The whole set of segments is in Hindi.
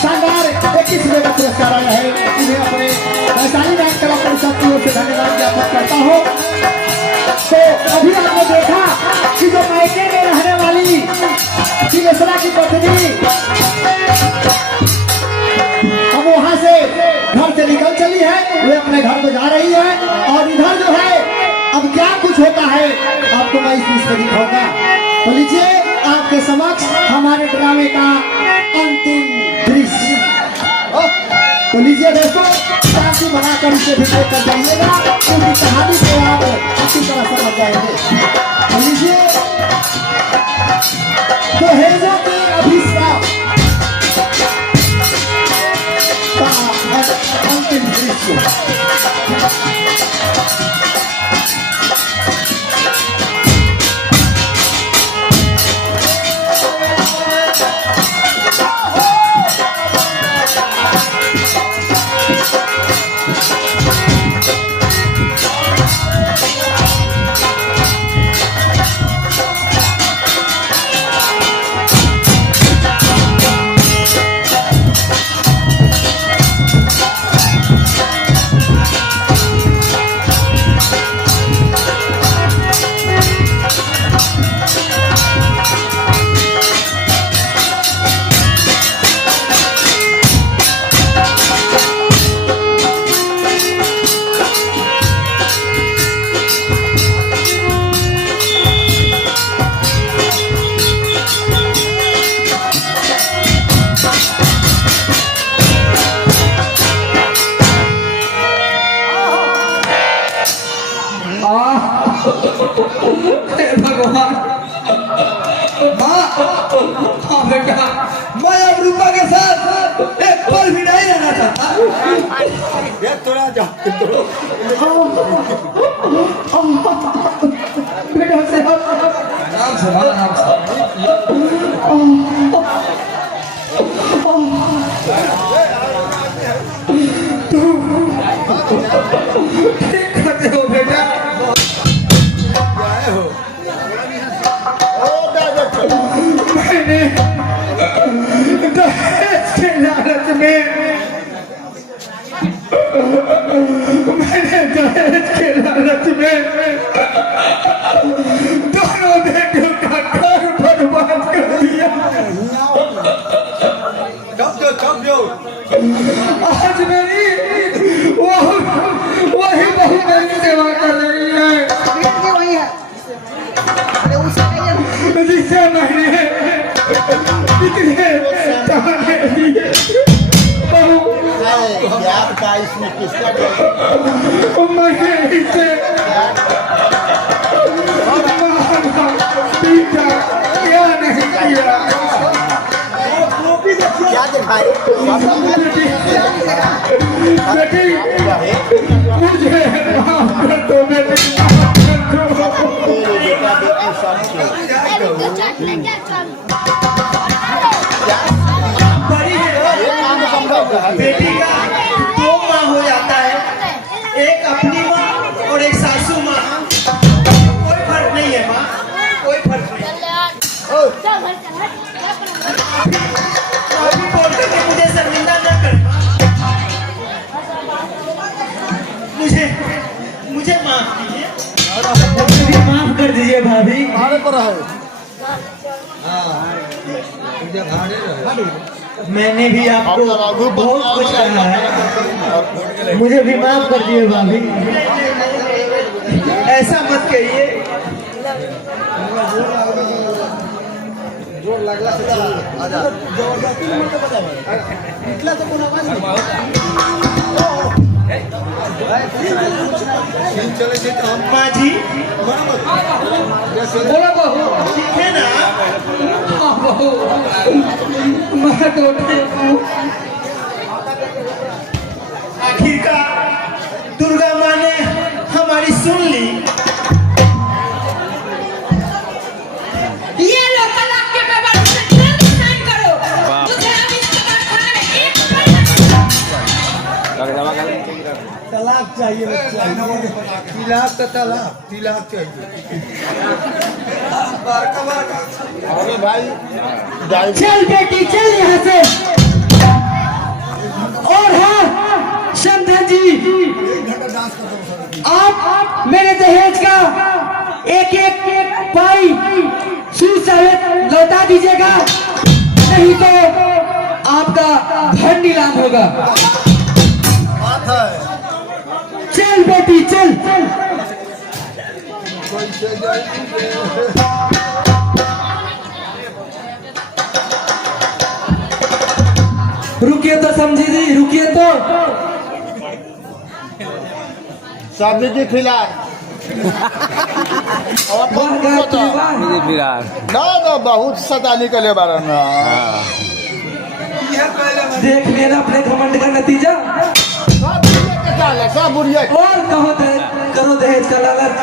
शानदार 21वें का पुरस्कार आया है। इन्हें अपने वैशाली बैंक कला परिषद की ओर से धन्यवाद ज्ञापन करता हूँ। तो अभी आपने देखा कि जो मायके में रहने वाली सिलेसरा की पत्नी अब वहां से घर से निकल चली है, वे अपने घर को जा रही है और इधर जो है अब क्या कुछ होता है आपको मैं इस दृश्य में दिखाऊंगा। तो लीजिए आपके समक्ष हमारे ड्रामे का अंतिम दृश्य। तो लीजिए दोस्तों, शांति बनाकर इसे भी देख कर जाइएगा क्योंकि कहानी को आप अच्छी तरह समझ जाएंगे। तो लीजिए, दहेजा के अभिशाप का अंतिम दृश्य। भगवान, हाँ बेटा, मैं अब रूपा के साथ एक पल भी नहीं रहना चाहता। ये थोड़ा जाओ बेटा से आराम से आराम से हो बेटा। मैंने दहेज के लालच में दोनों बेटियों का घर बर्बाद कर दिया। आज मेरी वही बहू मेरी सेवा कर रही है जिसे मैंने इतने ताने दिए। क्या इसमें किसका मैंने इसे पीटा क्या नहीं किया। क्या दिखाए बेटी मुझे माफ कर दो बेटी। बेटी का दो माँ हो जाता है, एक अपनी माँ और एक सासू माँ। कोई फर्क नहीं है माँ, कोई फर्क नहीं। अभी बोलते थे मुझे शर्मिंदा न कर। मुझे माफ कीजिए, माफ कर दीजिए भाभी। मैंने भी आपको बहुत कुछ कहा है, मुझे भी माफ कर दिए भाभी। ऐसा मत कहिए। जोर लगला से आजा इतला तो कोना चले थे तो हम माँ जी बोला बहू ठीक है ना। बहू मैं तो आखिरकार दुर्गा माँ ने हमारी सुन ली। ये लो तलाक के पेपर से जल्दी साइन करो। मुझे अब इसके बाद खाने में एक तलाक चाहिए तिलाक तो तिलाक चाहिए। अरे भाई चल बेटी चल यहाँ से। दीजिएगा, नहीं तो आपका घर नीलाम होगा। बात है चल बेटी चल। कैसे जाएंगे? रुकिए तो समझी जी, रुकिए तो। सब्जी जी खिला और वाह गायत्री वाह। ना बहुत सदा निकले बार ना देख लेना अपने घमंड का नतीजा। सब बुढ़िया और कहो करो दहेज का लालच।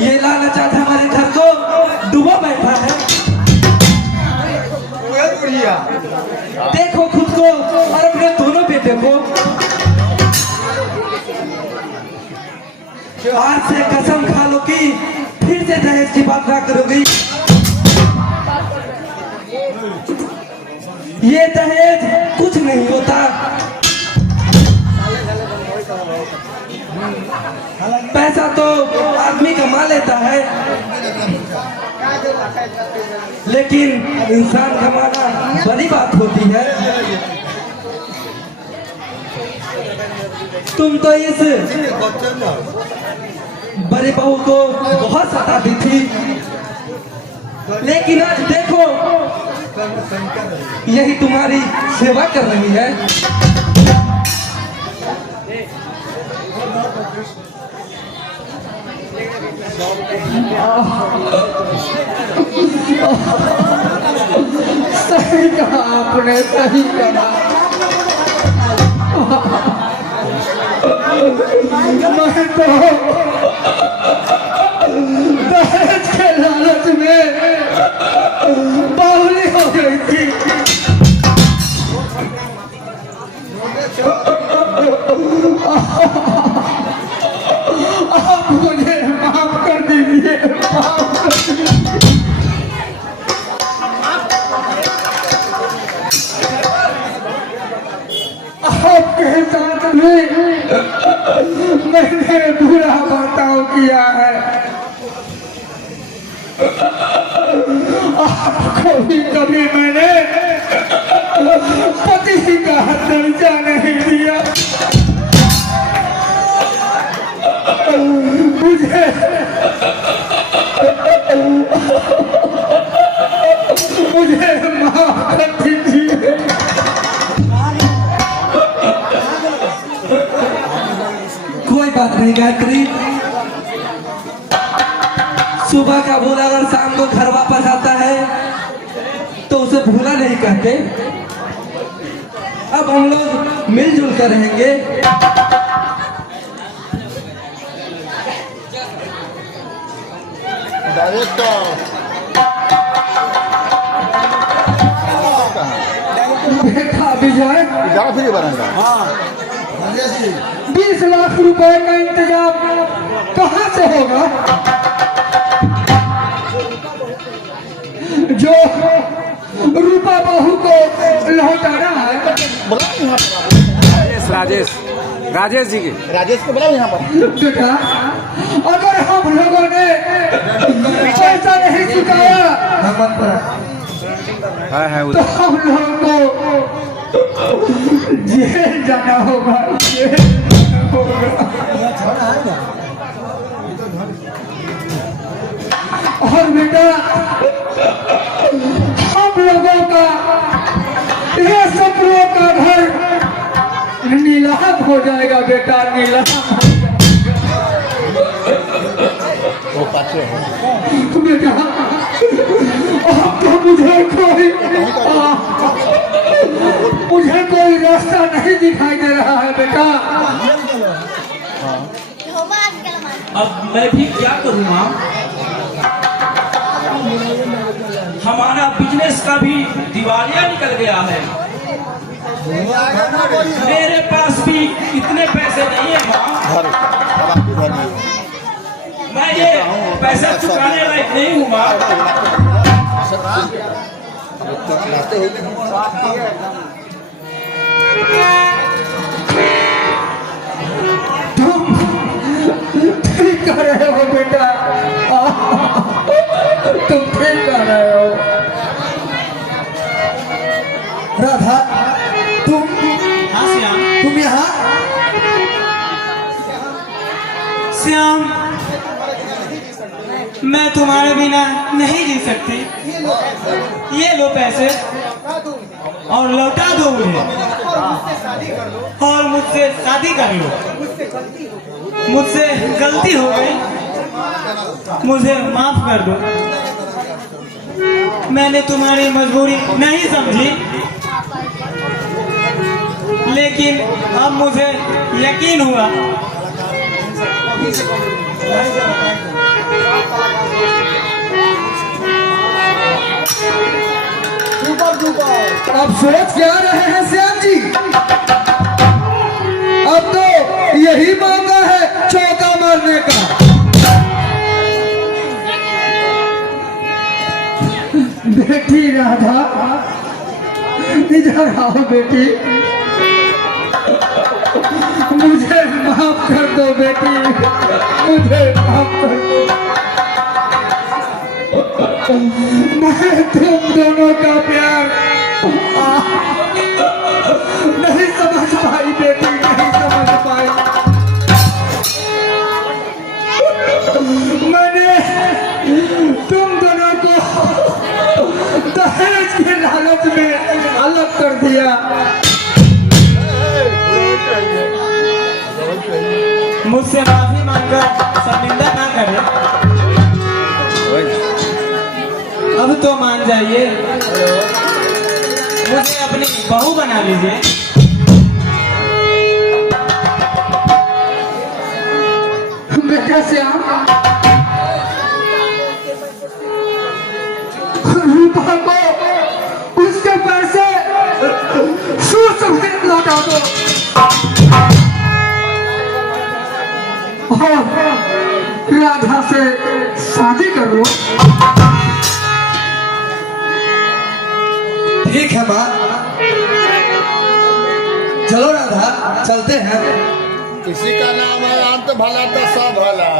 ये लालच आज हमारे घर को डूबा बैठा है। देखो खुद को और अपने दोनों बेटे को। आज से कसम खा लो कि फिर से दहेज की बात ना करोगी। ये दहेज कुछ नहीं होता। पैसा तो आदमी कमा लेता है, लेकिन इंसान कमाना बड़ी बात होती है। तुम तो इस बड़े बहू को बहुत सताती थी, लेकिन आज देखो यही तुम्हारी सेवा कर रही है। सही कहा आपने, सही कहा। मैं तो दहेज के लालच में बावली हो गई थी। आप मुझे माफ कर दीजिए, माफ कर दीजिए। आपके साथ भी मैंने बुरा बर्ताव किया है। आपको भी कभी मैंने पति का दर्जा नहीं दिया। मुझे माफ कर दीजिए। कोई बात नहीं गायत्री, सुबह का भूला अगर शाम को घर वापस आता है तो उसे भूला नहीं कहते। अब हम लोग मिलजुल कर रहेंगे। बेटा विजय, फ्री बनेगा। 20 लाख रुपए का इंतजाम कहाँ से होगा? जो रूपा बहू को लौटाना है। राजेश जी की राजेश को बुलाओ यहाँ पर। बेटा, अगर हम लोगों ने पैसा नहीं चुकाया तो हम लोगों को जेल जाना होगा, जेल होगा। और बेटा, हम लोगों का ये सपनों का घर नीलाम हो जाएगा बेटा, नीलाम। वो पाछे है। बेटा, आपको मुझे कोई रास्ता नहीं दिखाई दे रहा है बेटा। अब मैं भी क्या करूँ माँ? हमारा बिजनेस का भी दिवालिया निकल गया है। मेरे पास भी इतने पैसे नहीं है माँ। मैं ये पैसा चुकाने लायक नहीं हूँ माँ। तुम ठीक कर रहे हो बेटा। तुम्हारे बिना नहीं जी सकती। ये लो पैसे और लौटा दो मुझे और मुझसे शादी कर लो। मुझसे गलती हो गई, मुझे माफ कर दो। मैंने तुम्हारी मजबूरी नहीं समझी, लेकिन अब मुझे यकीन हुआ। अब सोच क्या रहे हैं श्याम जी? अब तो यही मौका है चौका मारने का। बेटी राधा, इधर आओ बेटी। मुझे माफ कर दो बेटी, मुझे माफ कर दो। मैं तुम दोनों का प्यार नहीं समझ पाई बेटी, नहीं समझ पाई। मैंने तुम दोनों को दहेज के लालच में अलग कर दिया। मुझसे माफी मांगकर शर्मिंदा ना करें। अब तो मान जाइए, मुझे अपनी बहू बना लीजिए। बेटा श्याम, रूपा को उसके पैसे सूद समेत लौटा दो और राधा से शादी कर लो। ठीक है माँ, चलो राधा चलते हैं। किसी का नाम है अंत भला तो सब भला।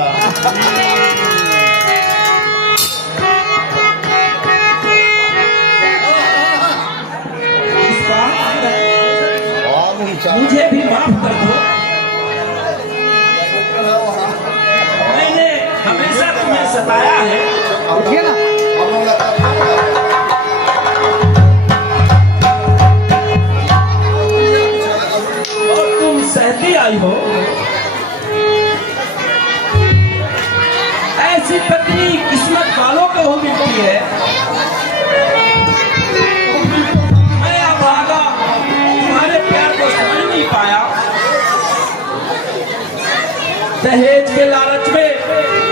मुझे भी माफ कर दो। मैंने हमेशा तुम्हें सताया है। और तुम सहती आई हो। ऐसी पत्नी किस्मत वालों को हो मिलती है। मैं अभागा तुम्हारे प्यार को समझ नहीं पाया। दहेज के लालच में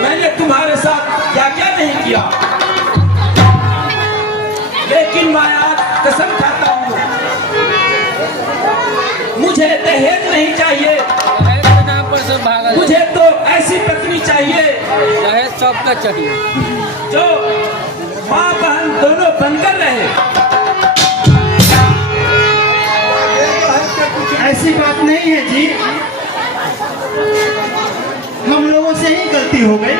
मैंने तुम्हारे साथ क्या क्या नहीं किया, लेकिन मैं आज कसम खाता हूँ, मुझे दहेज नहीं चाहिए। मुझे तो ऐसी पत्नी चाहिए दहेज सबका चाहिए जो माँ बहन दोनों बनकर रहे। ऐसी बात नहीं है जी, हम लोगों से ही गलती हो गई।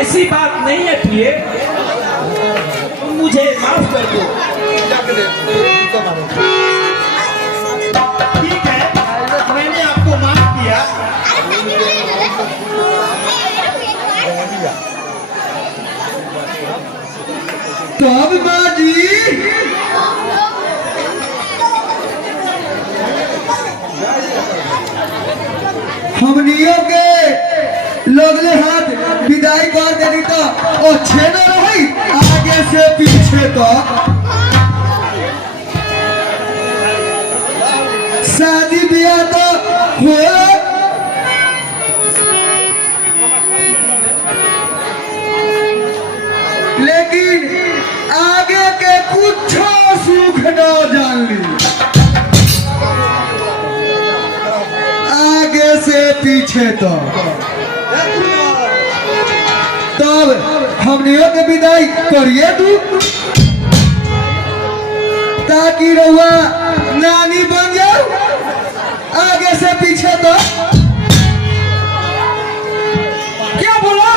ऐसी बात नहीं है प्रिय, तुम मुझे माफ कर दो। ठीक है, मैंने आपको माफ किया। तब माँ जी हमनियों के लगले हाथ विदाई कर देनी तो अच्छे न रही, आगे से पीछे तक शादी ब्याह तो हो। लेकिन आगे के कुछ सुख न जान ली, आगे से पीछे तब हमनियों के विदाई करिए तू, ताकि रहुआ नानी बन जाओ आगे से पीछे तो। क्या बोला?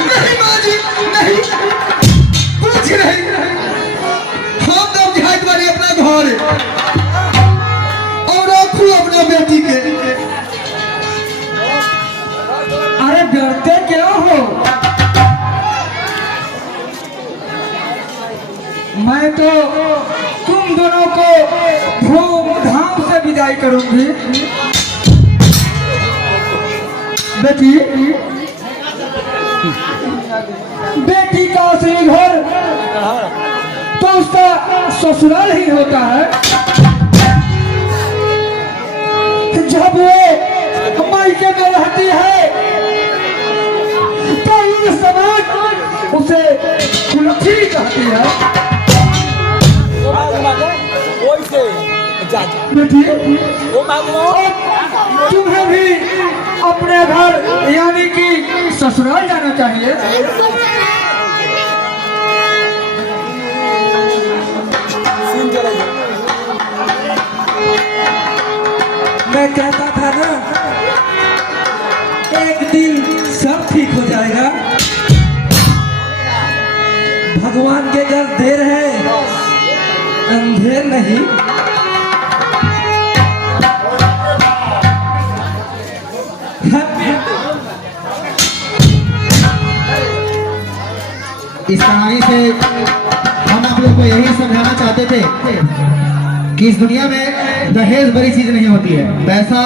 नहीं माँ जी, नहीं, कुछ नहीं। हम तो जात बारी अपना घर और रखू अपना बेटी जानते क्या हो, मैं तो तुम दोनों को धूमधाम से विदाई करूंगी। बेटी, बेटी का असली घर तो उसका ससुराल ही होता है। जब वो मायके में रहती है तो ये समाज उसे कुलथी कहती है। बेटी, तुम्हें भी अपने घर यानी कि ससुराल जाना चाहिए। मैं कहता था ना, एक दिन सब ठीक हो जाएगा। भगवान के घर देर है, अंधेर नहीं। इस कहानी से हम आप लोग को यही समझाना चाहते थे कि इस दुनिया में दहेज बड़ी चीज नहीं होती है। पैसा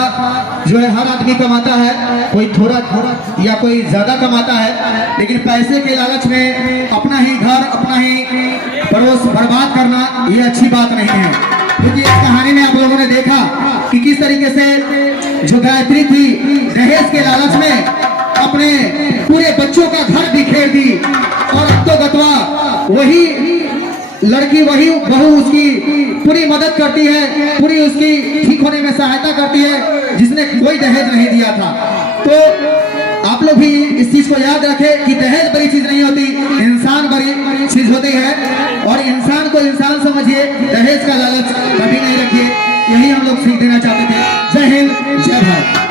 जो है हर आदमी कमाता है, कोई थोड़ा थोड़ा या कोई ज्यादा कमाता है, लेकिन पैसे के लालच में अपना ही घर, अपना ही पड़ोस बर्बाद करना ये अच्छी बात नहीं है। क्योंकि इस कहानी में आप लोगों ने देखा कि किस तरीके से जो गायत्री थी दहेज के लालच में अपने पूरे बच्चों का घर बिखेर दी, और अब तो गतवा वही लड़की, वही बहू उसकी पूरी मदद करती है, पूरी उसकी ठीक होने में सहायता करती है, जिसने कोई दहेज नहीं दिया था। तो आप लोग भी इस चीज को याद रखें कि दहेज बड़ी चीज नहीं होती, इंसान बड़ी चीज होती है। और इंसान को इंसान समझिए, दहेज का लालच कभी नहीं रखिए। यही हम लोग सीख देना चाहते थे। जय हिंद, जय भारत।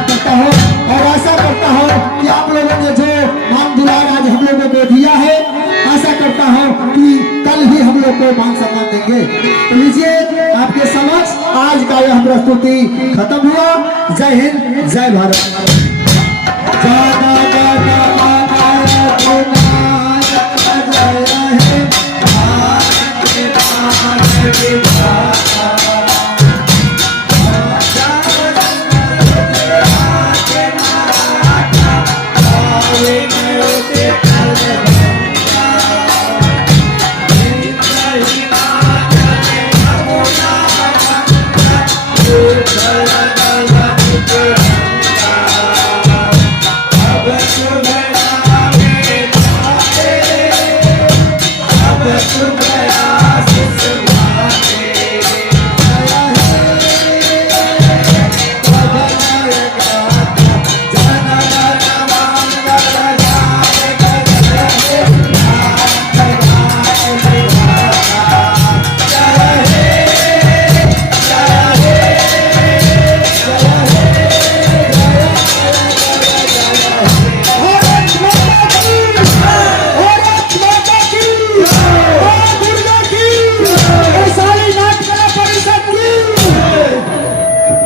करता हूँ और आशा करता हूँ कि आप लोगों ने जो मान दुलार आज हम लोगों को दिया है, आशा करता हूँ कि कल भी हम लोग को मान सम्मान देंगे। तो लीजिए, आपके समक्ष आज का यह प्रस्तुति खत्म हुआ। जय हिंद, जय भारत।